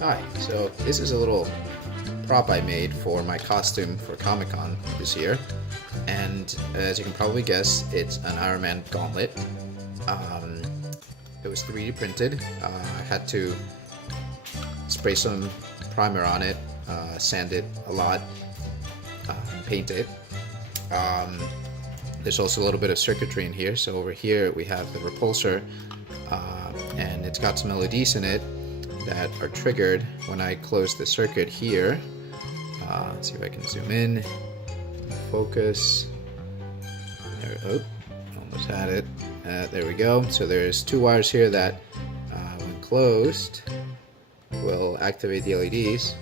Hi, so this is a little prop I made for my costume for Comic-Con this year, and as you can probably guess, it's an Iron Man gauntlet. It was 3D printed. I had to spray some primer on it, sand it a lot, paint it. There's also a little bit of circuitry in here. So over here we have the repulsor, and it's got some LEDs in it that are triggered when I close the circuit here. Let's see if I can zoom in, focus. There, oh, almost had it. There we go. So there's two wires here that, when closed, will activate the LEDs.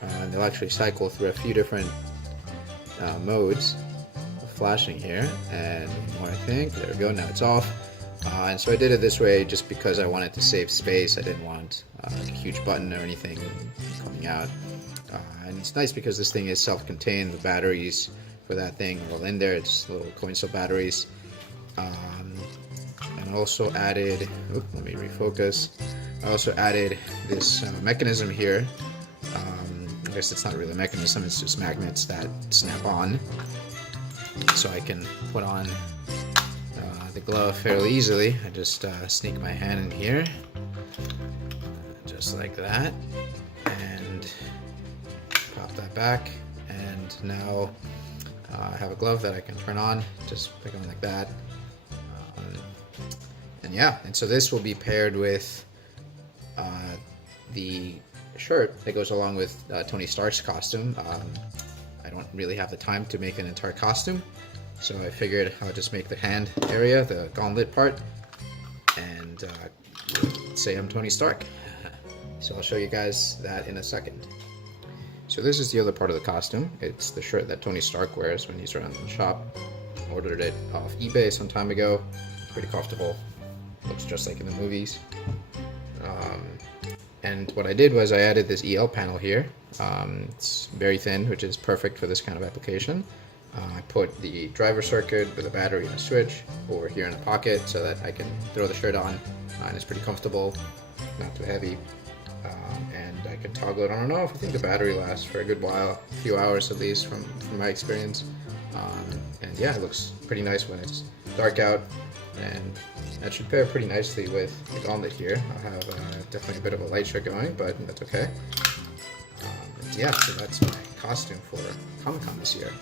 And they'll actually cycle through a few different modes of flashing here. And more, I think. There we go. Now it's off. And so I did it this way just because I wanted to save space. I didn't want a huge button or anything coming out. And it's nice because this thing is self-contained. The batteries for that thing are all in there. It's little coin cell batteries. And I also added, let me refocus. I also added this mechanism here. I guess it's not really a mechanism, it's just magnets that snap on. So I can put on the glove fairly easily. I just sneak my hand in here, just like that, and pop that back. And now I have a glove that I can turn on, just pick on like that. And yeah, and so this will be paired with the shirt that goes along with Tony Stark's costume. I don't really have the time to make an entire costume, so I figured I'll just make the hand area, the gauntlet part, and say I'm Tony Stark. So I'll show you guys that in a second. So this is the other part of the costume. It's the shirt that Tony Stark wears when he's around the shop. Ordered it off eBay some time ago. Pretty comfortable. Looks just like in the movies. And what I did was I added this EL panel here. It's very thin, which is perfect for this kind of application. I put the driver circuit with a battery and a switch over here in the pocket so that I can throw the shirt on, and it's pretty comfortable, not too heavy. And I can toggle it on and off. I think the battery lasts for a good while, a few hours at least from my experience. And yeah, it looks pretty nice when it's dark out, and that should pair pretty nicely with the gauntlet here. I have definitely a bit of a light show going, but that's okay. Yeah, so that's my costume for Comic-Con this year.